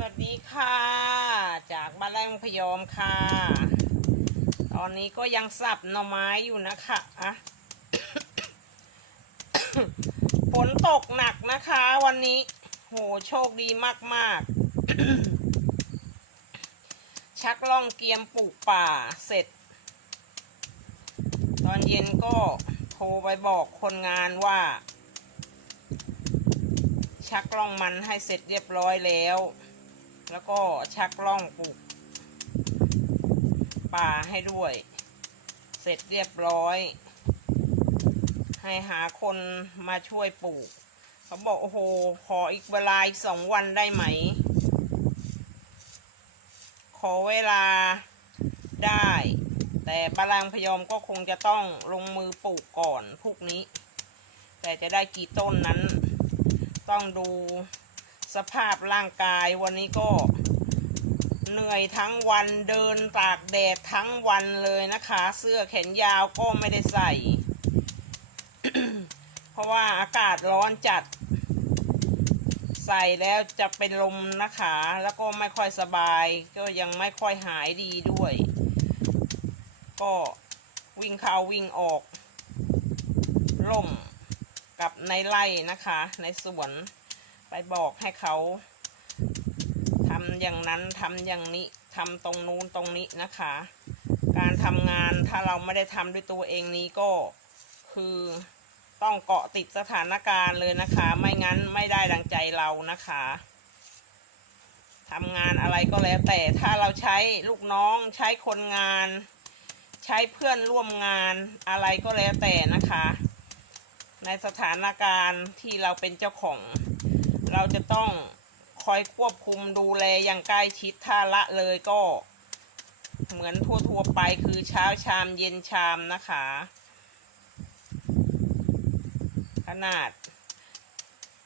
วัสดีค่ะ จากบ้านแรงพยอมค่ะ ตอนนี้ก็ยังสับหน่อไม้อยู่นะคะอะฝนตกหนักนะคะ วันนี้ โหโชคดีมากๆ ชักล่องเกียมปลูกป่าเสร็จ ตอนเย็นก็โทรไปบอกคนงานว่า ชักล่องมันให้เสร็จเรียบร้อยแล้ว แล้วก็ชักล่องปลูกป่าให้ด้วย เสร็จเรียบร้อย ให้หาคนมาช่วยปลูก เขาบอก โอ้โห ขออีกเวลาอีกสองวันได้ไหม ขอเวลาได้ แต่บาลังพยอมก็คงจะต้องลงมือปลูกก่อนพวกนี้ แต่จะได้กี่ต้นนั้น ต้องดู สภาพร่างกายวันนี้ก็เหนื่อยทั้งวันเดินตากแดดทั้งวันเลยนะคะ เสื้อแขนยาวก็ไม่ได้ใส่ เพราะว่าอากาศร้อนจัด ใส่แล้วจะเป็นลมนะคะ แล้วก็ไม่ค่อยสบาย ก็ยังไม่ค่อยหายดีด้วย ก็วิ่งเข้าวิ่งออกล่มกับในไร่นะคะ ในสวน บอกให้เขาทำอย่างนั้นทำอย่างนี้ทำตรงนู้นตรงนี้นะคะ การทำงานถ้าเราไม่ได้ทำด้วยตัวเองนี้ก็คือต้องเกาะติดสถานการณ์เลยนะคะ ไม่งั้นไม่ได้ดังใจเรานะคะทำงานอะไรก็แล้วแต่ถ้าเราใช้ลูกน้องใช้คนงาน ใช้เพื่อนร่วมงานอะไรก็แล้วแต่นะคะ ในสถานการณ์ที่เราเป็นเจ้าของ เราจะต้องคอยควบคุมดูแลอย่างใกล้ชิดถ้าละเลยก็ เหมือนทั่วๆไปคือเช้าชามเย็นชามนะคะ ขนาด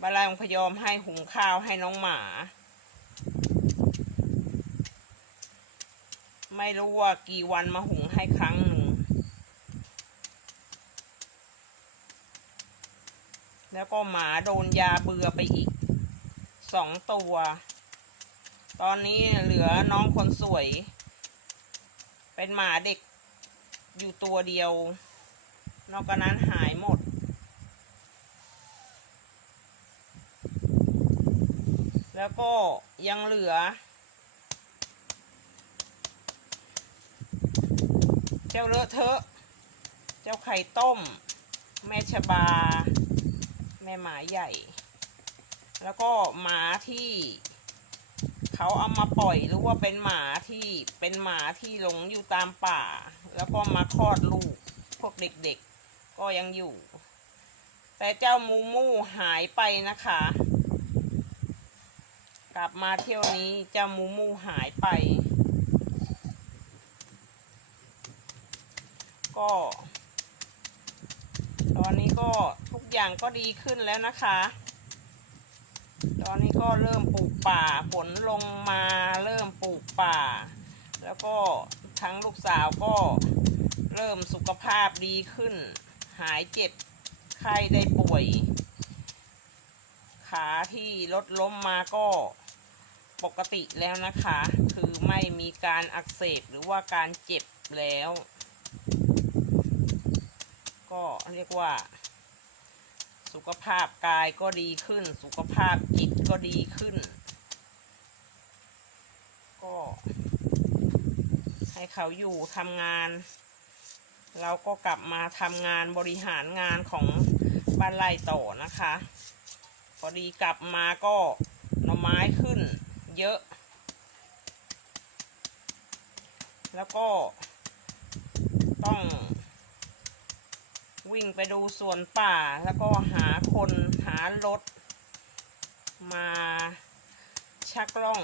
บาลางพยอมให้หุงข้าวให้น้องหมา ไม่รู้ว่ากี่วันมาหุงให้ครั้งหนึ่งแล้วก็หมาโดนยาเบื่อไปอีก สองตัว ตอนนี้เหลือน้องคนสวย เป็นหมาเด็กอยู่ตัวเดียว นอกจากนั้นหายหมด แล้วก็ยังเหลือ เจ้าเลอะเทอะ เจ้าไข่ต้ม แม่ชบา แม่หมาใหญ่ แล้วก็หมาที่เขาเอามาปล่อยหรือว่าเป็นหมาที่เป็นหมาที่หลงอยู่ตามป่า แล้วก็มาคลอดลูกพวกเด็กๆ ก็ยังอยู่ แต่เจ้ามูมูหายไปนะคะ กลับมาเที่ยวนี้เจ้ามูมูหายไป ก็ ตอนนี้ก็ทุกอย่างก็ดีขึ้นแล้วนะคะ อนนี้ก็เริ่มปลูกป่าฝนลงมาเริ่มปลูกป่า แล้วก็ทั้งลูกสาวก็เริ่มสุขภาพดีขึ้น หายเจ็บไข้ได้ป่วย ขาที่ลดล้มมาก็ปกติแล้วนะคะ คือไม่มีการอักเสบหรือว่าการเจ็บแล้ว ก็เรียกว่า สุขภาพกายก็ดีขึ้น สุขภาพจิตก็ดีขึ้น ก็ให้เขาอยู่ทำงาน เราก็กลับมาทำงานบริหารงานของบ้านไร่ต่อนะคะ พอดีกลับมาก็หน่อไม้ขึ้น เยอะ แล้วก็ต้อง วิ่งไปดูสวนป่า แล้วก็หาคนหารถ มาชักล่อง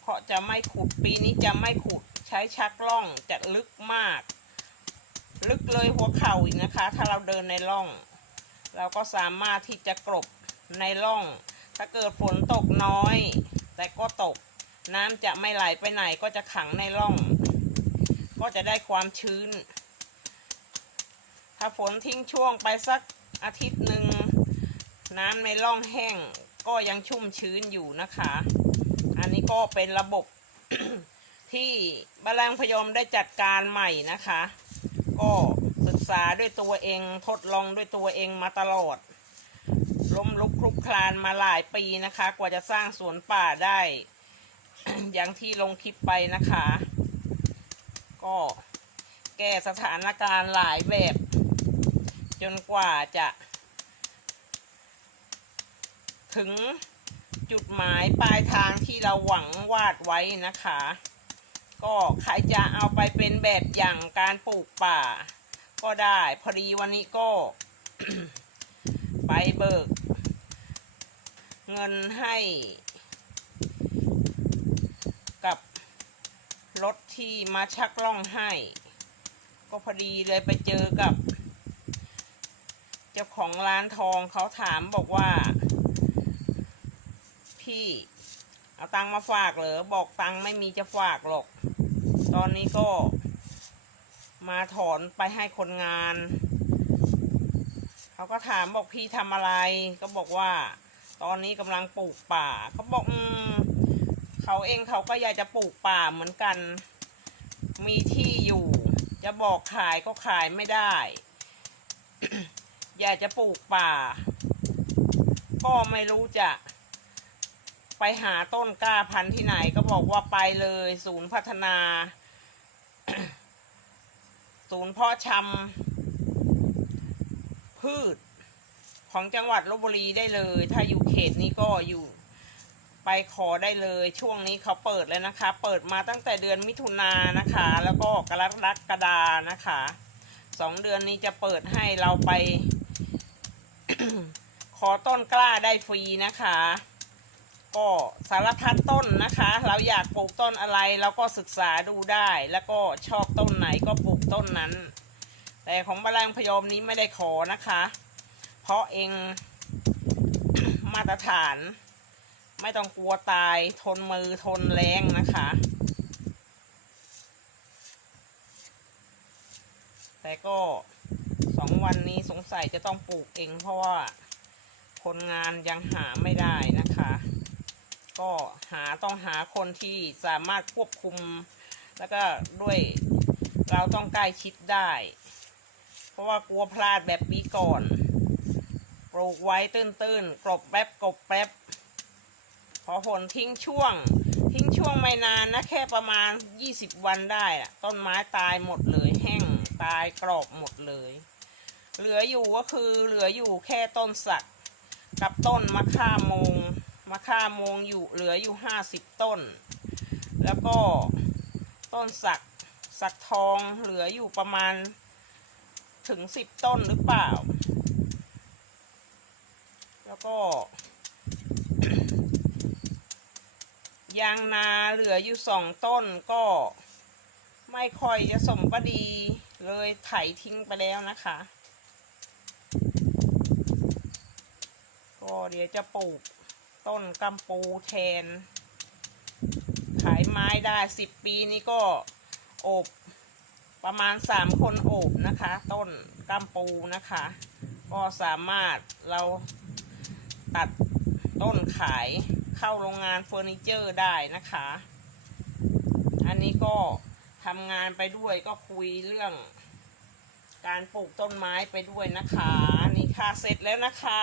เพราะจะไม่ขุดปีนี้จะไม่ขุดใช้ชักล่องจะลึกมาก ลึกเลยหัวเข่าอีกนะคะ ถ้าเราเดินในร่อง เราก็สามารถที่จะกลบในร่อง ถ้าเกิดฝนตกน้อย แต่ก็ตกน้ำจะไม่ไหลไปไหนก็จะขังในร่อง ก็จะได้ความชื้น ถ้าฝนทิ้งช่วงไปสักอาทิตย์หนึ่งน้ำในร่องแห้งก็ยังชุ่มชื้นอยู่นะคะ อันนี้ก็เป็นระบบที่บาลังพยอมได้จัดการใหม่นะคะ ก็ศึกษาด้วยตัวเองทดลองด้วยตัวเองมาตลอด ล้มลุกคลุกคลานมาหลายปีนะคะ กว่าจะสร้างสวนป่าได้ อย่างที่ลงคลิปไปนะคะ ก็แก้สถานการณ์หลายแบบ จนกว่าจะ ถึงจุดหมายปลายทางที่เราหวังวาดไว้นะคะ ก็ใครจะเอาไปเป็นแบบอย่างการปลูกป่า ก็ได้ พอดีวันนี้ก็ ไปเบิก เงินให้กับรถที่มาชักล่องให้ ก็พอดีเลยไปเจอกับ จ้าของร้านทองเขาถามบอกว่า พี่เอาตังมาฝากเหรอบอกตังไม่มีจะฝากหรอก ตอนนี้ก็มาถอนไปให้คนงาน เขาก็ถามบอกพี่ทำอะไร ก็บอกว่า ตอนนี้กำลังปลูกป่า เขาบอกอืมเขาเองเขาก็อยากจะปลูกป่าเหมือนกัน มีที่อยู่ จะบอกขายก็ขายไม่ได้ อยากจะปลูกป่า ก็ไม่รู้จะ ไปหาต้นกล้าพันธุ์ที่ไหนก็บอกว่าไปเลย ศูนย์พัฒนา ศูนย์เพาะชำพืชของจังหวัดลบบุรีได้เลย ถ้าอยู่เขตนี้ก็อยู่ไปขอได้เลยช่วงนี้เขาเปิดแล้วนะคะ เปิดมาตั้งแต่เดือนมิถุนายนนะคะ แล้วก็กรกฎานะคะสองเดือนนี้จะเปิดให้เราไป ขอต้นกล้าได้ฟรีนะคะ ก็สารพัดต้นนะคะ เราอยากปลูกต้นอะไรเราก็ศึกษาดูได้ แล้วก็ชอบต้นไหนก็ปลูกต้นนั้น แต่ของบาลังพยมนี้ไม่ได้ขอนะคะ เพราะเองมาตรฐาน ไม่ต้องกลัวตายทนมือทนแรงนะคะแต่ก็ สองวันนี้สงสัยจะต้องปลูกเองเพราะว่าคนงานยังหาไม่ได้นะคะ ก็หาต้องหาคนที่สามารถควบคุม แล้วก็ด้วยเราต้องใกล้ชิดได้ เพราะว่ากลัวพลาดแบบปีก่อน ปลูกไว้ตื้นๆกรบแป๊บกบแป๊บพอฝนทิ้งช่วง ทิ้งช่วงไม่นานนะแค่ประมาณ 20 วันได้ต้นไม้ตายหมดเลย แห้งตายกรอบหมดเลย เหลืออยู่ก็คือเหลืออยู่แค่ต้นสัก กับต้นมะข่ามงมะข่ามงอยู่เหลืออยู่ห้าสิบต้น แล้วก็ต้นสักสักทองเหลืออยู่ประมาณถึงสิบต้นหรือเปล่า แล้วก็ ยางนาเหลืออยู่สองต้นก็ไม่ค่อยจะสมประดีเลยไถทิ้งไปแล้วนะคะ ก็เดี๋ยวจะปลูกต้นกำปูแทน ขายไม้ได้สิบปีนี้ก็โอบประมาณสามคนโอบนะคะ ต้นกำปูนะคะ ก็สามารถเราตัดต้นขายเข้าโรงงานเฟอร์นิเจอร์ได้นะคะ อันนี้ก็ทำงานไปด้วยก็คุยเรื่องการปลูกต้นไม้ไปด้วยนะคะนี่ ค่ะเสร็จแล้วนะคะ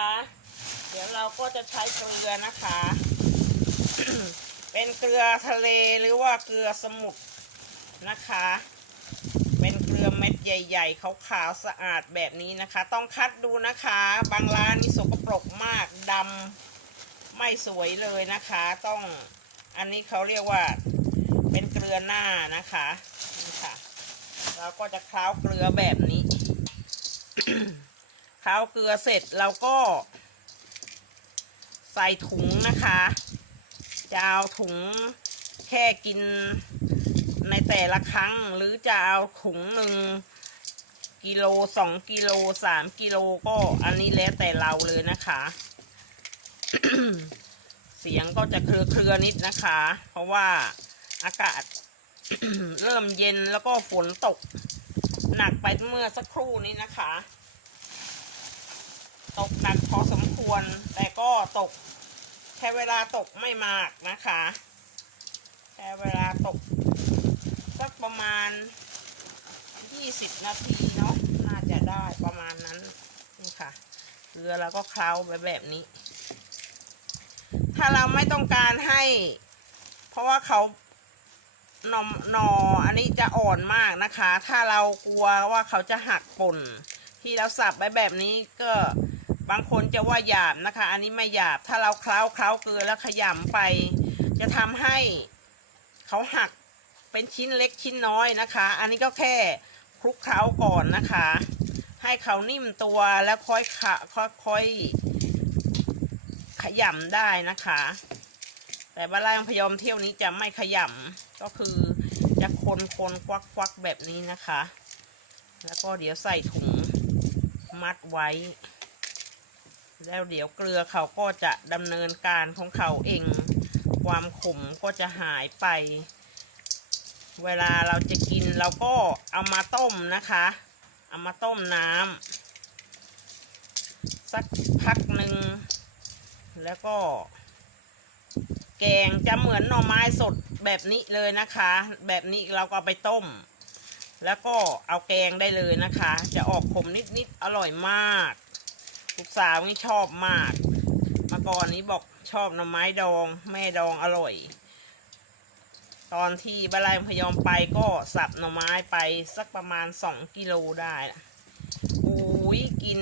เดี๋ยวเราก็จะใช้เกลือนะคะ เป็นเกลือทะเลหรือว่าเกลือสมุทรนะคะ เป็นเกลือเม็ดใหญ่ๆขาวๆสะอาดแบบนี้นะคะ ต้องคัดดูนะคะ บางร้านนี่สกปรกมากดำไม่สวยเลยนะคะ ต้องอันนี้เขาเรียกว่าเป็นเกลือหน้านะคะนี่ค่ะ เราก็จะคล้าเกลือแบบนี้ เคล้าวเกลือเสร็จเราก็ ใส่ถุงนะคะจะเอาถุงแค่กินในแต่ละครั้ง หรือจะเอาถุงหนึ่งกิโลสองกิโลสามกิโลก็อันนี้แล้วแต่เราเลยนะคะ เสียงก็จะเครือเครือๆนิดนะคะ เพราะว่าอากาศเริ่มเย็นแล้วก็ฝนตก หนักไปเมื่อสักครู่นี้นะคะ ตกหนักพอสมควร แต่ก็ตกแค่ช้เวลาตกไม่มากนะคะใช้เวลาตกสักประมาณ 20 นาทีเนาะน่าจะได้ประมาณนั้นนี่ค่ะเกลือแล้วก็เคล้าไปแบบนี้ ถ้าเราไม่ต้องการให้ เพราะว่าเขาหนอหนออันนี้จะอ่อนมากนะคะ ถ้าเรากลัวว่าเขาจะหักป่นที่เราสับไปแบบนี้ก็ บางคนจะว่าหยาบนะคะ อันนี้ไม่หยาบถ้าเราเคล้าเคล้าเกลือแล้วขยำไป จะทำให้เขาหักเป็นชิ้นเล็กชิ้นน้อยนะคะ อันนี้ก็แค่คลุกเคล้าก่อนนะคะ ให้เขานิ่มตัวแล้วค่อยขะค่อยขยำได้นะคะ แต่บาลางพยอมเที่ยวนี้จะไม่ขยำก็คือจะคนคนควักควักๆแบบนี้นะคะ แล้วก็เดี๋ยวใส่ถุงมัดไว้ แล้วเดี๋ยวเกลือเขาก็จะดำเนินการของเขาเอง ความขมก็จะหายไป เวลาเราจะกินเราก็เอามาต้มนะคะ เอามาต้มน้ำสักพักหนึ่ง แล้วก็ แกงจะเหมือนหน่อไม้สดแบบนี้เลยนะคะ แบบนี้เราก็ไปต้ม แล้วก็เอาแกงได้เลยนะคะ จะออกขมนิดๆอร่อยมาก ลูกสาวนี่ชอบมากเมื่อก่อนนี้บอกชอบหน่อไม้ดอง แม่ดองอร่อย ตอนที่บาลายพยอมไปก็สับหน่อไม้ไปสักประมาณสองกิโลได้นะอุ้ยกิน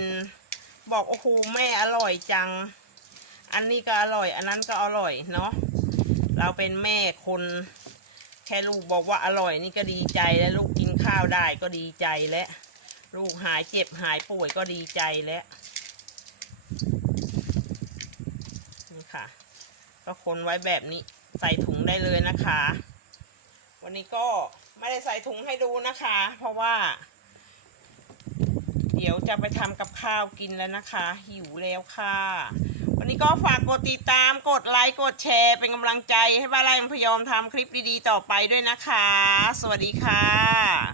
บอกโอ้โหแม่อร่อยจัง อันนี้ก็อร่อย อันนั้นก็อร่อยเนาะเราเป็นแม่คนแค่ลูกบอกว่าอร่อยนี่ก็ดีใจแล้วลูกกินข้าวได้ก็ดีใจแล้วลูกหายเจ็บหายป่วยก็ดีใจแล้ว นี่ ค่ะ ก็คนไว้แบบนี้ใส่ถุงได้เลยนะคะ วันนี้ก็ไม่ได้ใส่ถุงให้ดูนะคะ เพราะว่า เดี๋ยวจะไปทำกับข้าวกินแล้วนะคะ หิวแล้วค่ะ วันนี้ก็ฝากกดติดตามกดไลค์กดแชร์ เป็นกำลังใจให้บ้านไร่พยอมทำคลิปดีๆ ต่อไปด้วยนะคะ สวัสดีค่ะ